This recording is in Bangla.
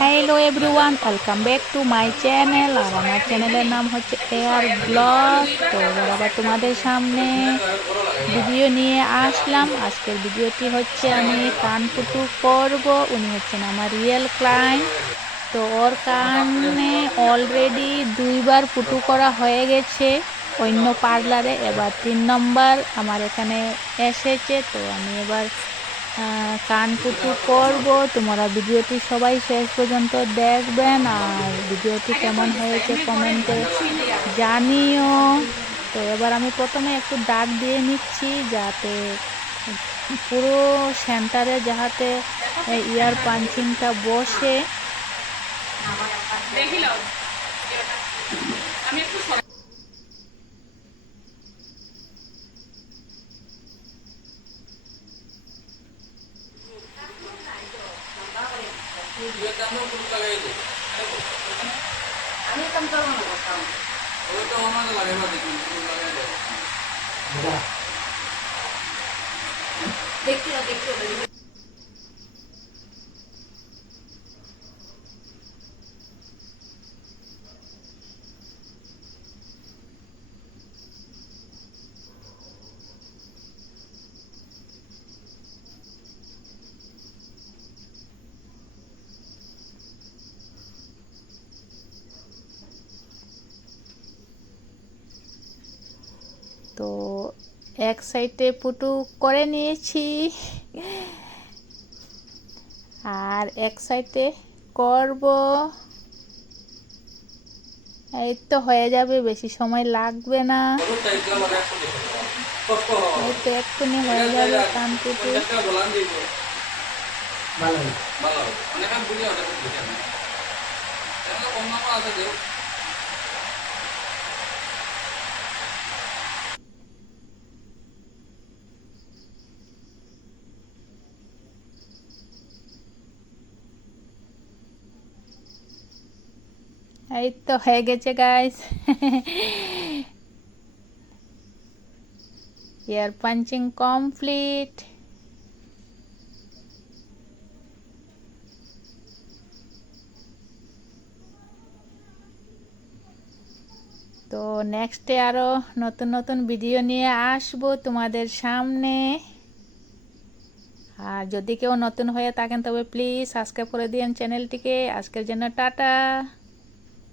Hello everyone, welcome back to my channel. আর আমার চ্যানেলের নাম হচ্ছে এয়ার ব্লগ। তো এবার আবার তোমাদের সামনে ভিডিও নিয়ে আসলাম। আজকের ভিডিওটি হচ্ছে আমি কান পুটু করব। উনি হচ্ছেন আমার রিয়েল ক্লায়েন্ট। তো ওর কানে অলরেডি 2বার পুটু করা হয়ে গেছে অন্য পার্লারে, এবার 3 নম্বর আমার এখানে এসেছে। তো আমি এবার কান পুটু করব। তোমরা ভিডিওটি সবাই শেষ পর্যন্ত দেখবেন, আর ভিডিওটি কেমন হয়েছে কমেন্টে জানিও। তো এবার আমি প্রথমে একটু দাগ দিয়ে নিচ্ছি, যাতে পুরো সেন্টারে যাতে ইয়ার পাঞ্চিংটা বসে। তো এক সাইডে পুটু করে নিয়েছি, আর এক সাইডে করব। এই তো হয়ে যাবে, বেশি সময় লাগবে না। এই তো এক্ষুনি হয়ে যাবে কান পুটু। এই তো হয়ে গেছে গাইস, ইয়ার পাঞ্চিং কমপ্লিট। তো নেক্সটে আরও নতুন নতুন ভিডিও নিয়ে আসবো তোমাদের সামনে। আর যদি কেউ নতুন হয়ে থাকেন তবে প্লিজ সাবস্ক্রাইব করে দিন চ্যানেলটিকে। আজকের জন্য টাটা।